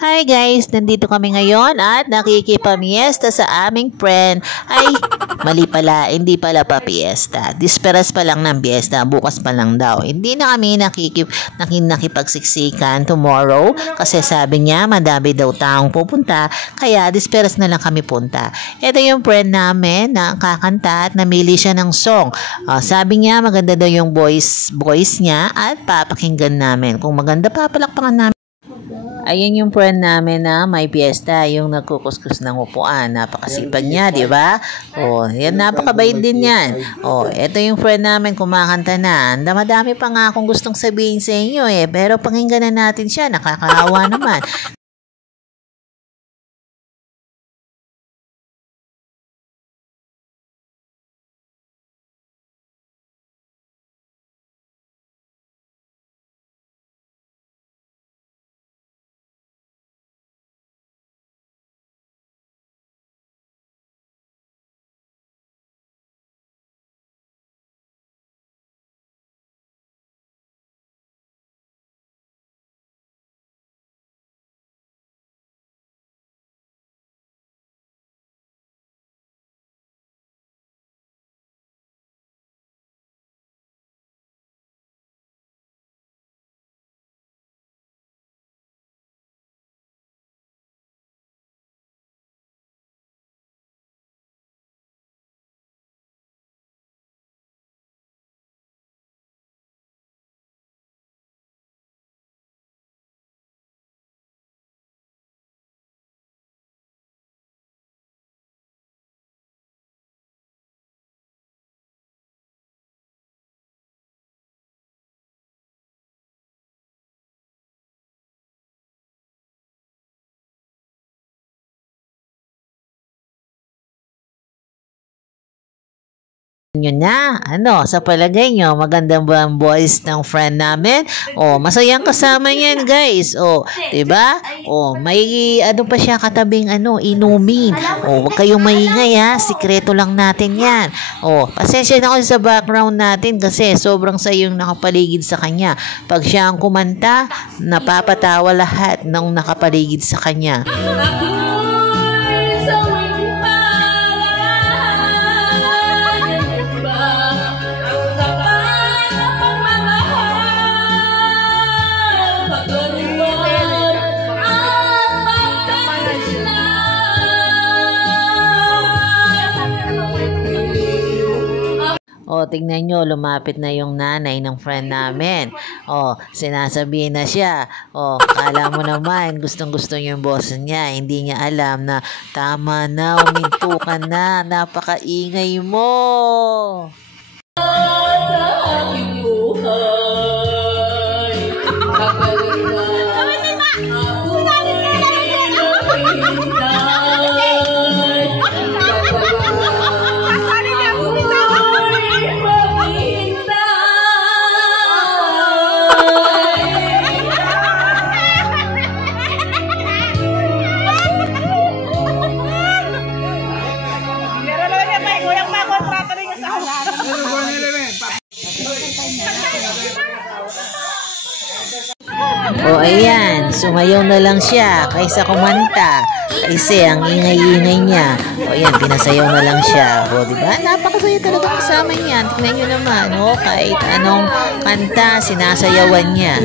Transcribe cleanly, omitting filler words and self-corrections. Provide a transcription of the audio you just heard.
Hi guys, nandito kami ngayon at nakikipamiesta sa aming friend. Ay, mali pala, hindi pala pa piesta. Disperas pa lang ng piesta, bukas pa lang daw. Hindi na kami nakipagsiksikan tomorrow kasi sabi niya madami daw taong pupunta, kaya disperas na lang kami punta. Ito yung friend namin na kakanta at namili siya ng song. Sabi niya maganda daw yung voice niya at papakinggan namin. Kung maganda, papalakpakan namin. Ayan yung friend namin na may piyesta, yung nagkukuskus ng upuan. Napakasipag niya, di ba? Yan, napakabait din yan. Ito yung friend namin kumakanta na. Madami pa nga akong gustong sabihin sa inyo pero pakinggan na natin siya, nakakaawa naman. Yun na, sa palagay nyo, magandang ba ang voice ng friend namin? Masayang kasama yan, guys. Diba? May pa siya katabing inumin. Huwag kayong maingay ha, sikreto lang natin yan. Pasensya na ako sa background natin kasi sobrang sayong nakapaligid sa kanya. Pag siya ang kumanta, napapatawa lahat ng nakapaligid sa kanya. Tignan nyo, lumapit na yung nanay ng friend namin. Sinasabihin na siya. Kala mo naman, gustong-gusto yung boss niya. Hindi niya alam na tama na, uminto ka na, napakaingay mo. Ayan, sumayaw na lang siya kaysa kumanta kasi ang ingay-ingay niya. Ayan, pinasayaw na lang siya. Diba? Napakasaya talaga kasama niya. Tingnan nyo naman, kahit anong kanta, sinasayawan niya.